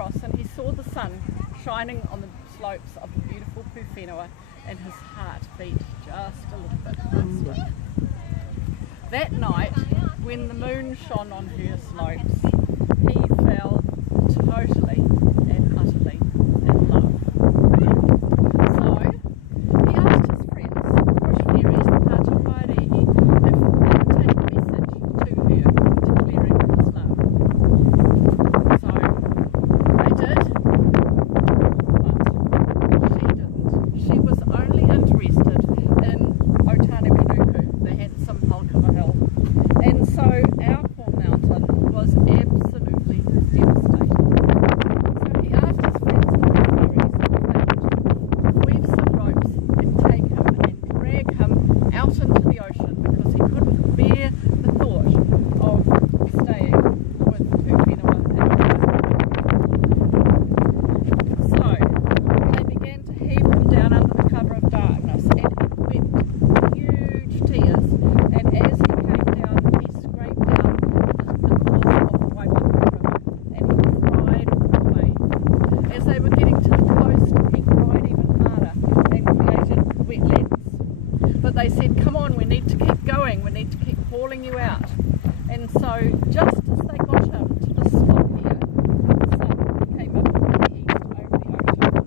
across and he saw the sun shining on the slopes of the beautiful Pūwhenua, and his heart beat just a little bit faster. That night, when the moon shone on her slopes, he fell totally and utterly in love. So he asked his friends, bush fairies, the Pātū-Wairehi, if they would take a message to her declaring his love. So they did, but she didn't. She was only interested in Otani-Manuku, the handsome Halkara Hill. And so our poor mountain was absolutely devastated. So he asked his friends, the bush fairies, if they would weave some ropes and take him and drag him out into the ocean, because he couldn't bear the thought of staying with Pūwhenua and So they began to heave him down under the cover of darkness, and he wept huge tears, and as he came down he scraped down the course of the Waipapa River, and he cried all the way. As they were getting to the coast, he cried even harder and created wetlands. But they said, come on, we need to keep going, we need to keep hauling you out. And so just as they got him to this spot here, the sun came up from the east over the ocean. The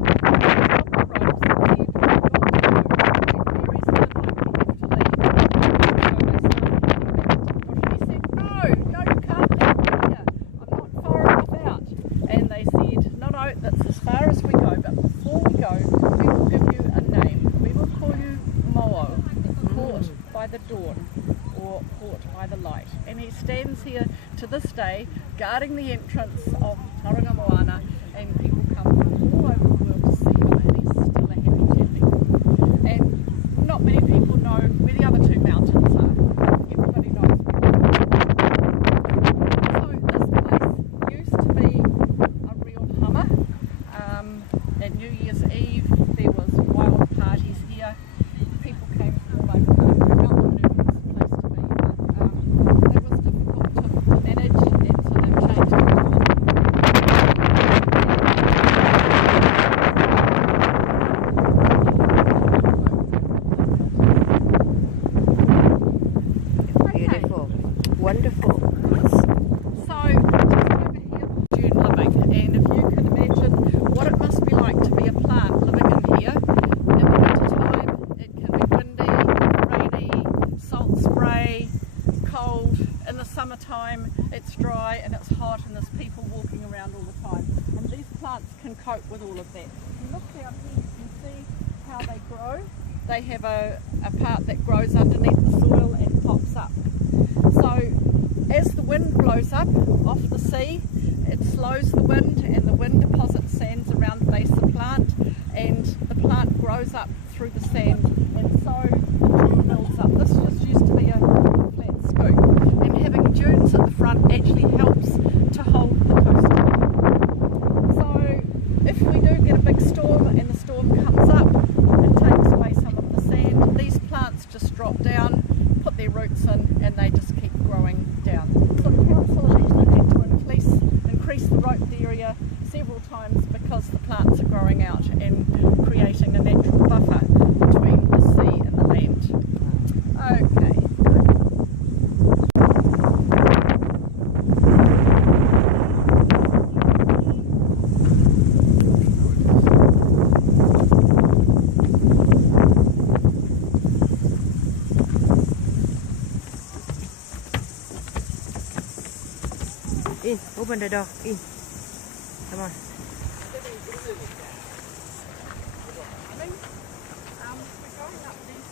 copper ropes said, "You've got to go, the fairies in the night, we have to leave." So they started heading back to the bush. He said, no, you can't leave me here, I'm not far enough out. And they said, no, that's as far as we go, but before we go, we will give you a name. We will call you Mauao, port by the dawn, or port by the light. And he stands here to this day, guarding the entrance of Tauranga Moana, and people come from all over the world to see him, and he's still a happy chappy. And not many people know where the other two mountains are. Everybody knows. So this place used to be a real hummer. At New Year's Eve there was wild parties here. People came from all over the country. It was a place to be, but it was difficult to manage, and so they've changed it to Beautiful, wonderful. So, just over here, June living, and if you can imagine what it must be like to be a plant living in here. In the winter time, it can be windy, rainy, salt spray, cold. In the summertime, it's dry and it's hot, and there's people walking around all the time. And these plants can cope with all of that. If you look down here, you can see how they grow. They have a part that grows underneath the soil and pops up. So as the wind blows up off the sea, it slows the wind, and the wind deposits sands around the base of the plant, and the plant grows up through the sand, and so the dune builds up. This just used to be a flat scoop, and having dunes at the front actually helps to hold the coast together. So if we do get a big storm and the storm comes up and takes away some of the sand, these plants just drop down, put their roots in, and they just keep growing down. So the council have actually had to increase the roped area several times, because the plants are growing out and creating a natural buffer between the sea and the land. Okay. In, open the door, in. Come on. We're going up these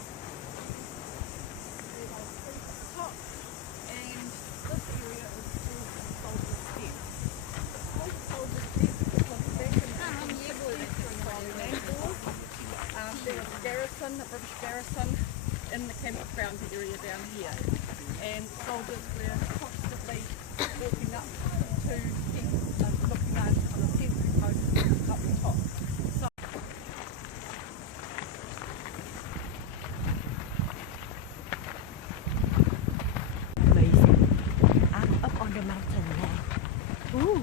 top, and this area is called the Soldier Step. It's called the Soldier Step because back in the 1860s during the land war, there was a garrison, a British garrison, in the campground area down here, and soldiers were constantly walking up to keep looking out on the sentry post up the top. So Amazing. I'm up on the mountain now. Ooh.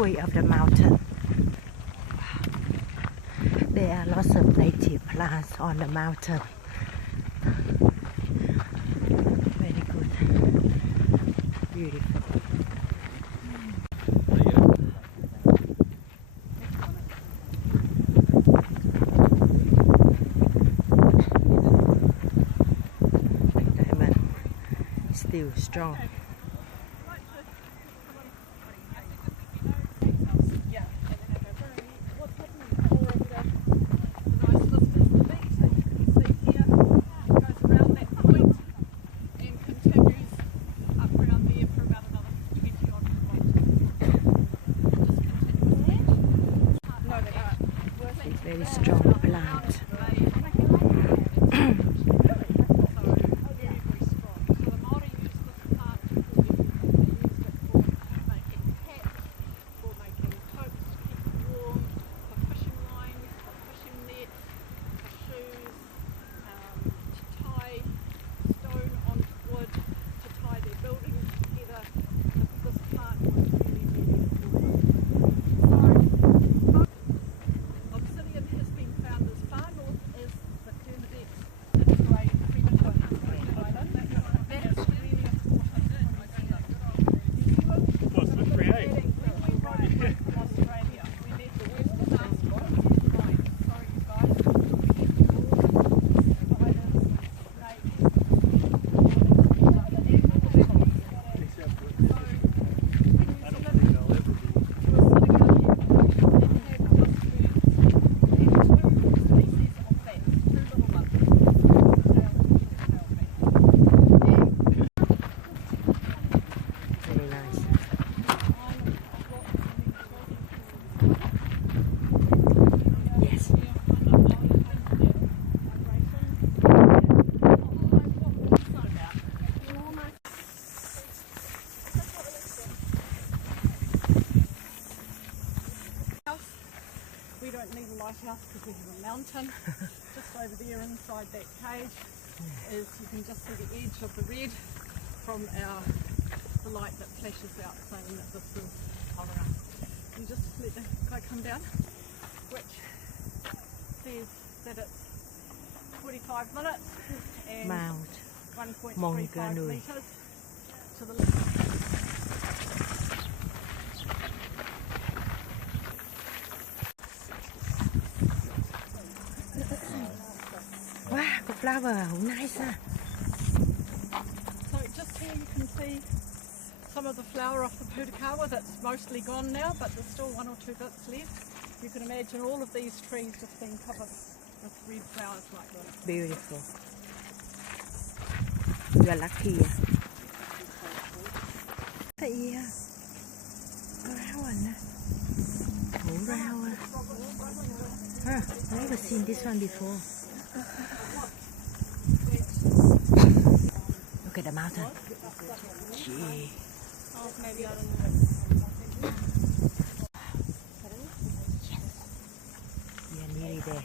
foot of the mountain. There are lots of native plants on the mountain. Very good. Beautiful. Diamond is still strong. Very strong plant. We don't need a lighthouse because we have a mountain. Just over there inside that cage is, you can just see the edge of the red from the light that flashes out saying that this is Tauranga. You just let the guy come down, which says that it's 45 minutes and Mount 1.35 metres to the left. Wow, the flower, nice. So just here you can see some of the flower off the putakawa that's mostly gone now, but there's still one or two bits left. You can imagine all of these trees just being covered with red flowers like this. Beautiful. You are lucky. Yeah. Round. Huh, I've never seen this one before. Look at the mountain. Gee. Oh, maybe, I don't know. We are nearly there.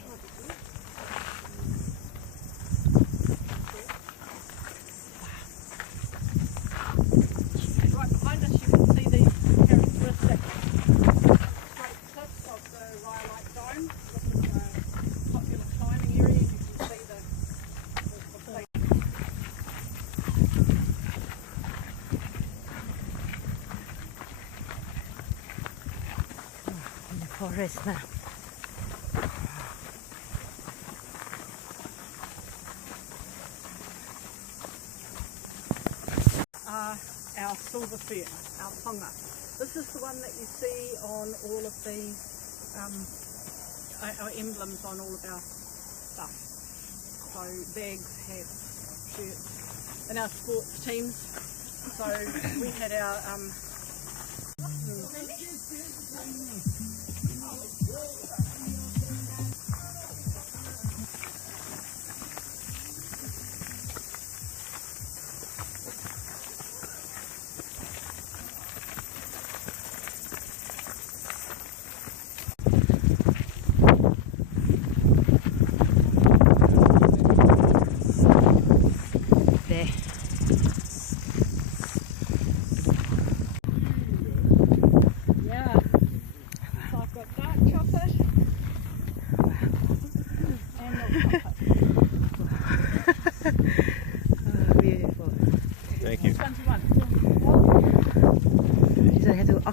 Right behind us you can see these characteristic straight cliffs of the rhyolite dome. This is a popular climbing area. You can see the place. In the forest now. Our silver fern, our tonga. This is the one that you see on all of the our emblems on all of our stuff. So bags, hats, shirts, and our sports teams. So we had our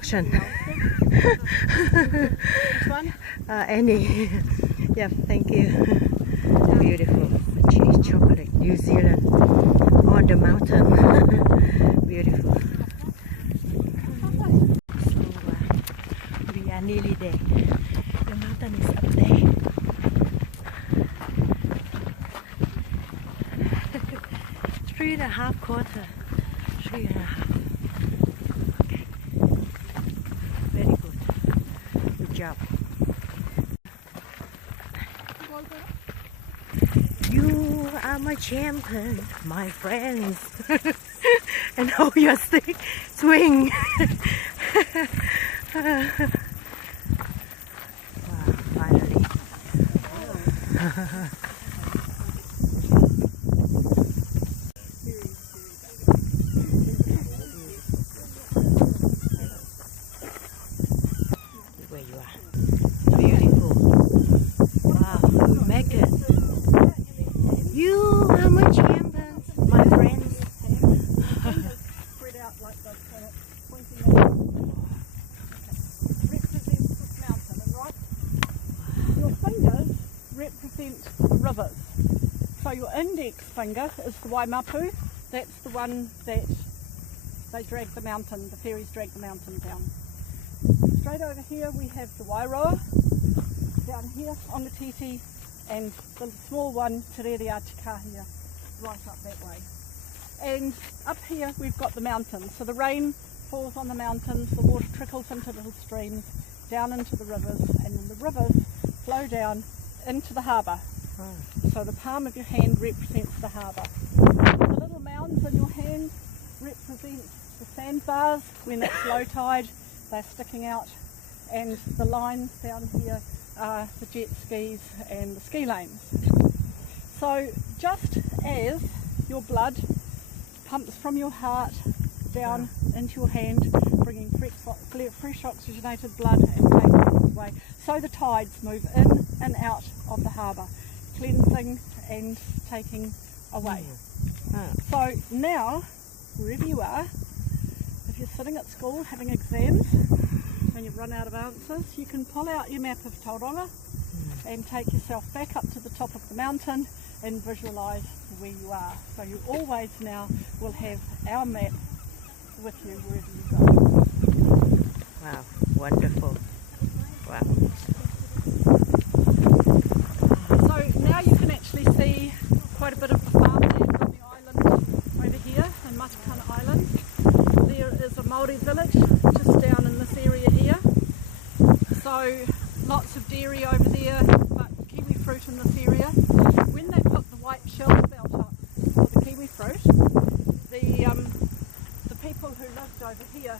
instruction. Which one? Any. Yeah, thank you. Beautiful cheese chocolate, New Zealand on the mountain. Beautiful. So we are nearly there. The mountain is up there. 3.5 quarter. 3.5. Okay. Very good. Good job. You are my champion, my friends. And hold your stick, swing. Wow, finally. Where you are. Beautiful. Wow, we make it. You are my champions, my friends. Spread out like this, so it's pointing out. It represents this mountain, and right, your fingers represent the rivers. So your index finger is the Waimapu. That's the one that they drag the mountain, the ferries drag the mountain down. Straight over here we have the Wairoa, down here on the TheSea, and the small one, Te Rere Atikahia, right up that way. And up here we've got the mountains. So the rain falls on the mountains, the water trickles into little streams, down into the rivers, and then the rivers flow down into the harbour. So the palm of your hand represents the harbour. The little mounds in your hand represent the sandbars. When it's low tide, they're sticking out, and the lines down here are the jet skis and the ski lanes. So just as your blood pumps from your heart down into your hand, bringing fresh oxygenated blood and taking it away, so the tides move in and out of the harbour, cleansing and taking away. So now, wherever you are, if you're sitting at school having exams and you've run out of answers, you can pull out your map of Tauranga and take yourself back up to the top of the mountain and visualise where you are. So you always now will have our map with you wherever you go. Wow, wonderful. Wow. So now you can actually see quite a bit of the farmland on the island over here in Matakana Island. There is a Māori village just down in this area here. So lots of dairy over there, but kiwi fruit in this area. When they put the white shelf belt up for the kiwi fruit, the people who lived over here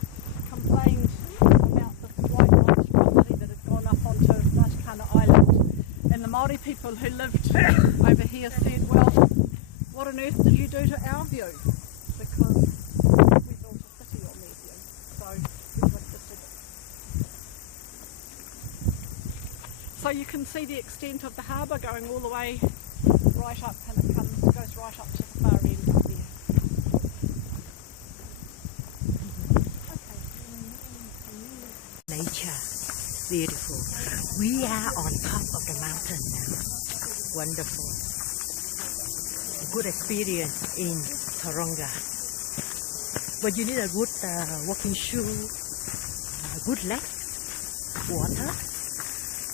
complained about this white monstrosity that had gone up onto Matakana Island. And the Māori people who lived over here said, well, what on earth did you do to our view? Because we built a city on their view. So we lifted it. So you can see the extent of the harbour going all the way right up, and it goes right up to the far end up there. Nature, beautiful. We are on top of the mountain now. Wonderful. A good experience in Tauranga. But you need a good walking shoe, a good leg, water,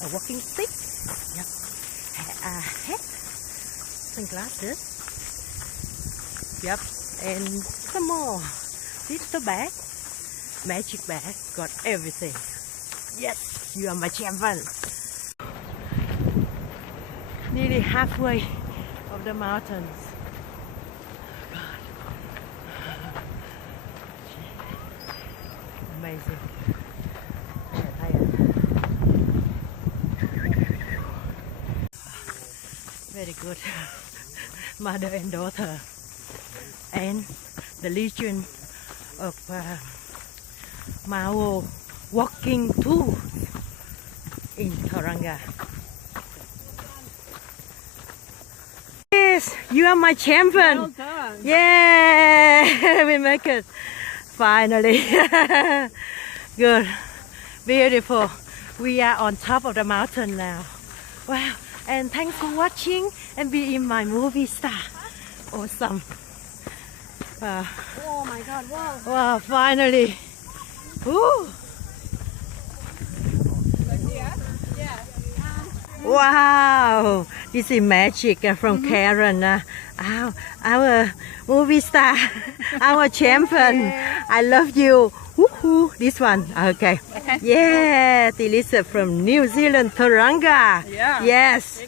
a walking stick, yep, a hat, sunglasses, yep, and some more. Little bag, magic bag, got everything. Yes, you are my champion. Nearly halfway of the mountains. God. Amazing. Very good. Mother and daughter. And the Legion of Mauao walking tour in Tauranga. Yes, you are my champion. Well done. Yeah, we make it finally. Good. Beautiful. We are on top of the mountain now. Wow. And thanks for watching and being my movie star. Awesome. Wow. Oh my God, wow. Wow, finally. Woo. Wow, this is magic from Karen. Our movie star, our champion. I love you. Woohoo! This one. Okay. Yeah, Delisa from New Zealand, Tauranga. Yeah. Yes.